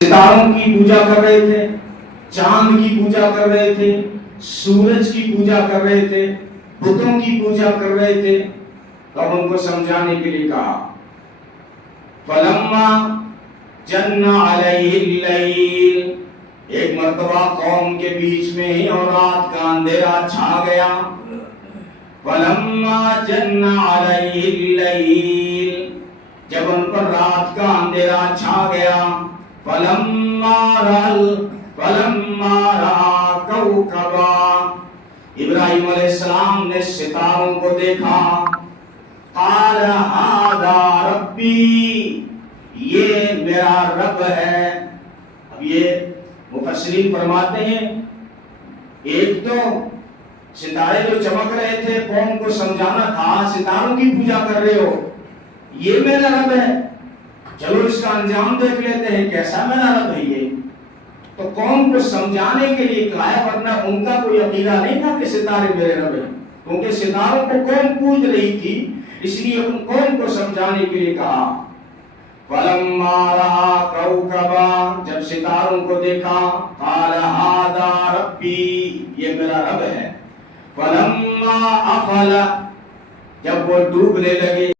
ستاروں کی پوجا کر رہے تھے، چاند کی پوجا کر رہے تھے، سورج کی پوجا کر رہے تھے، بتوں کی پوجا کر رہے تھے. تو اب ان کو سمجھانے کے لیے کہا فَلَمَّا جَنَّ عَلَيْهِ اللَّيْلِ، ایک مرتبہ قوم کے بیچ میں ہی اور رات کا اندھیرا چھا گیا. فَلَمَّا جَنَّ عَلَيْهِ اللَّيْلِ، جب ان پر رات کا اندھیرا چھا گیا. فَلَمَّا رَأَىٰ كَوْكَبًا، ابراہیم علیہ السلام نے ستاروں کو دیکھا. قَالَ هَٰذَا رَبِّي، یہ میرا رب ہے. اب یہ مفسرین فرماتے ہیں ایک تو ستارے جو چمک رہے تھے قوم کو سمجھانا تھا ستاروں کی پوجا کر رہے ہو، یہ میرا رب ہے، چلو اس کا انجام دیکھ لیتے ہیں کیسا میرا رب ہے یہ. تو قوم کو سمجھانے کے لیے کہا، ورنہ ان کا کوئی عقیدہ نہیں تھا کہ ستارے میرے رب ہیں، کیونکہ ستاروں کو قوم پوج رہی تھی، اس لیے ان قوم کو سمجھانے کے لیے کہا. فَلَمَّا رَأَىٰ كَوْكَبًا، جب ستاروں کو دیکھا. قَالَ هَٰذَا رَبِّي، یہ میرا رب ہے. فَلَمَّا أَفَلَ، جب وہ ڈوبنے لگے.